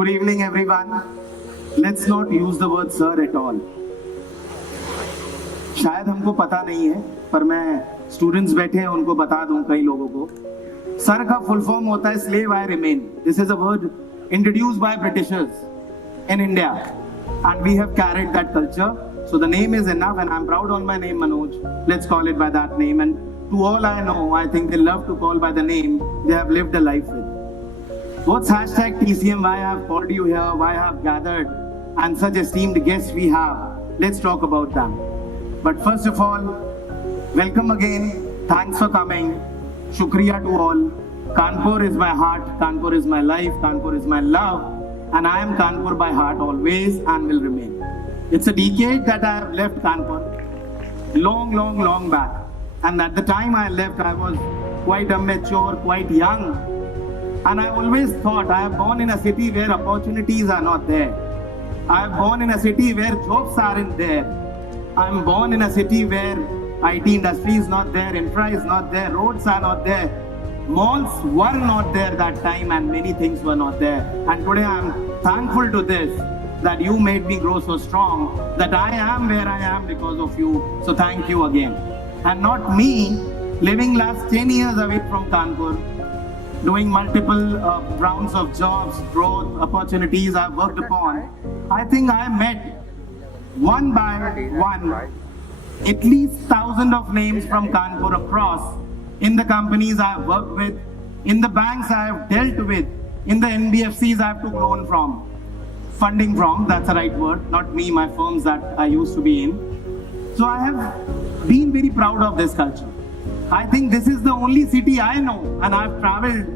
Good evening, everyone. Let's not use the word sir at all. शायद हमको पता नहीं है, पर मैं स्टूडेंट्स बैठे हैं उनको बता दूं कई लोगों को. सर का फुल फॉर्म होता है slave I remain. This is a word introduced by Britishers in India, and we have carried that culture. So the name is enough, and I'm proud on my name, Manoj. Let's call it by that name. And to all I know, I think they love to call by the name they have lived a life with. What's hashtag TCM? Why I have called you here? Why I have gathered? And such esteemed guests we have. Let's talk about them. But first of all, welcome again. Thanks for coming. Shukriya to all. Kanpur is my heart. Kanpur is my life. Kanpur is my love. And I am Kanpur by heart always and will remain. It's a decade that I have left Kanpur. Long, long, long back. And at the time I left, I was quite immature, quite young. And I always thought I am born in a city where opportunities are not there. I am born in a city where jobs aren't there. I am born in a city where IT industry is not there, infra is not there, roads are not there. Malls were not there that time and many things were not there. And today I am thankful to this, that you made me grow so strong, that I am where I am because of you. So thank you again. And not me living last 10 years away from Kanpur, doing multiple rounds of jobs, growth, opportunities I've worked upon. I think I met one by one at least thousands of names from Kanpur across, in the companies I've worked with, in the banks I've dealt with, in the NBFCs I've to loan from, funding from, that's the right word, not me, my firms that I used to be in. So I have been very proud of this culture. I think this is the only city I know, and I've traveled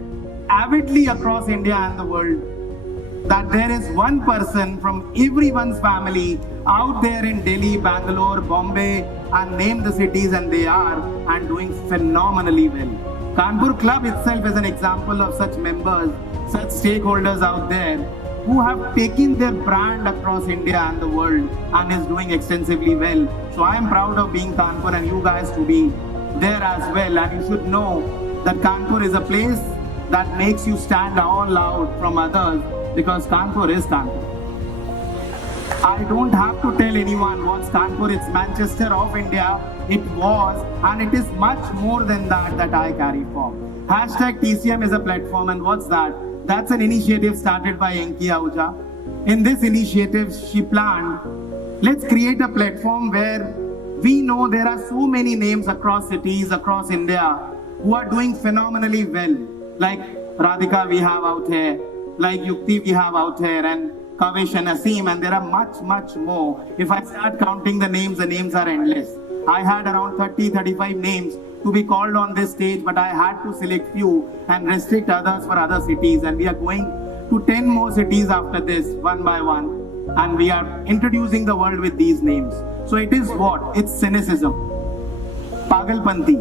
avidly across India and the world, that there is one person from everyone's family out there in Delhi, Bangalore, Bombay, and name the cities, and they are and doing phenomenally well. Kanpur Club itself is an example of such members, such stakeholders out there who have taken their brand across India and the world and is doing extensively well. So I am proud of being Kanpur and you guys to be there as well. And you should know that Kanpur is a place that makes you stand all out from others, because Kanpur is Kanpur. I don't have to tell anyone what's Kanpur. It's Manchester of India. It was, and it is much more than that I carry forward. Hashtag TCM is a platform, and what's that? That's an initiative started by Enki Ahuja. In this initiative, she planned, let's create a platform where we know there are so many names across cities, across India, who are doing phenomenally well. Like Radhika we have out here, like Yukti we have out here, and Kavish and Asim, and there are much, much more. If I start counting the names are endless. I had around 30-35 names to be called on this stage, but I had to select few and restrict others for other cities. And we are going to 10 more cities after this, one by one. And we are introducing the world with these names. So it is what? It's cynicism. Pagalpanti.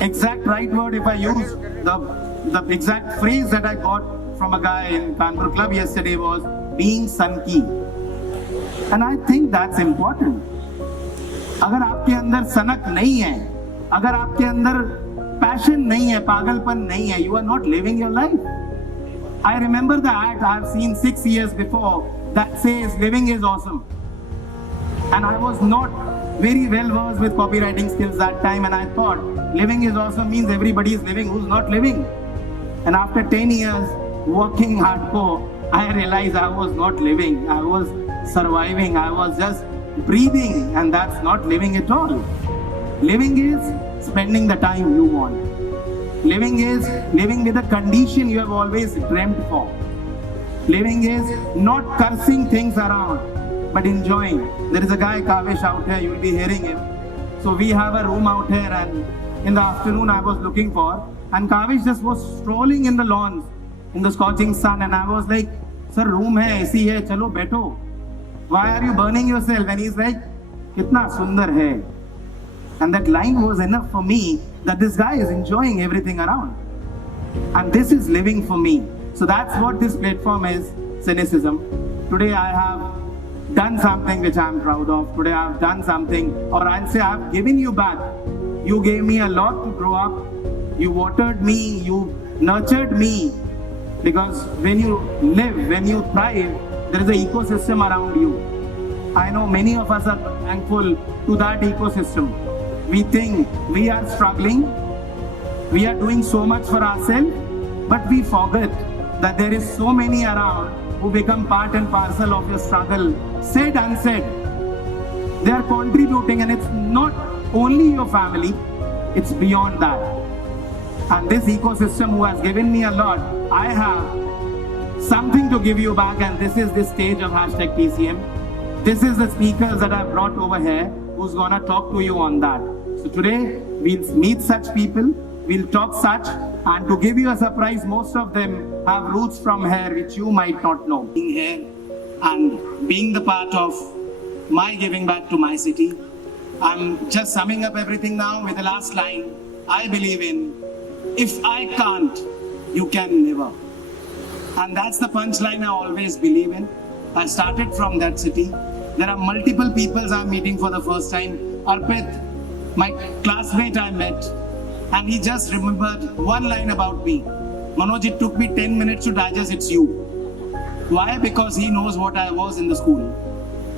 Exact right word, if I use the exact phrase that I got from a guy in Kanpur Club yesterday was being sunky. And I think that's important. अगर आपके अंदर सनक नहीं है, अगर आपके अंदर passion नहीं है, पागलपन नहीं है, you are not living your life. I remember the ad I have seen 6 years before that says living is awesome. And I was not very well versed with copywriting skills that time, and I thought living is awesome means everybody is living who's not living. And after 10 years working hardcore, I realized I was not living. I was surviving. I was just breathing, and that's not living at all. Living is spending the time you want. Living is living with a condition you have always dreamt for. Living is not cursing things around, but enjoying. There is a guy, Kavish, out here, you will be hearing him. So we have a room out here, and in the afternoon I was looking for, and Kavish just was strolling in the lawns in the scorching sun, and I was like, sir, room hai, AC hai, chalo beto. Why are you burning yourself? And he's like, kitna sundar hai. And that line was enough for me, that this guy is enjoying everything around. And this is living for me. So that's what this platform is, cynicism. Today I have done something which I'm proud of. Today I've done something, or I'll say I've given you back. You gave me a lot to grow up. You watered me, you nurtured me. Because when you live, when you thrive, there is an ecosystem around you. I know many of us are thankful to that ecosystem. We think we are struggling, we are doing so much for ourselves, but we forget that there is so many around who become part and parcel of your struggle, said unsaid. They are contributing, and it's not only your family, it's beyond that. And this ecosystem who has given me a lot, I have something to give you back, and this is the stage of hashtag TCM. This is the speakers that I brought over here who's gonna talk to you on that. So today, we'll meet such people, we'll talk such, and to give you a surprise, most of them have roots from here which you might not know. Being here and being the part of my giving back to my city, I'm just summing up everything now with the last line. I believe in, if I can't, you can never. And that's the punchline I always believe in. I started from that city. There are multiple people I'm meeting for the first time. Arpit, my classmate I met, and he just remembered one line about me. Manoj, it took me 10 minutes to digest it's you. Why? Because he knows what I was in the school.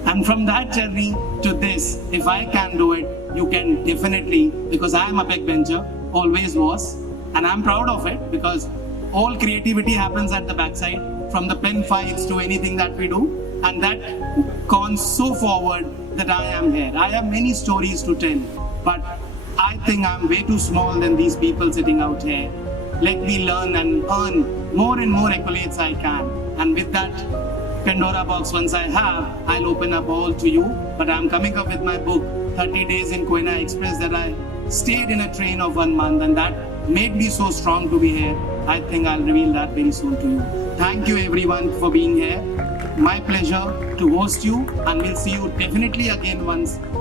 And from that journey to this, if I can do it, you can definitely, because I am a backbencher, always was, and I'm proud of it because all creativity happens at the backside, from the pen fights to anything that we do, and that gone so forward that I am here. I have many stories to tell, but I think I'm way too small than these people sitting out here. Let me learn and earn more and more accolades I can. And with that Pandora box, once I have, I'll open up all to you. But I'm coming up with my book, 30 Days in Koina Express, that I stayed in a train of 1 month, and that made me so strong to be here. I think I'll reveal that very soon to you. Thank you everyone for being here. My pleasure to host you, and we'll see you definitely again once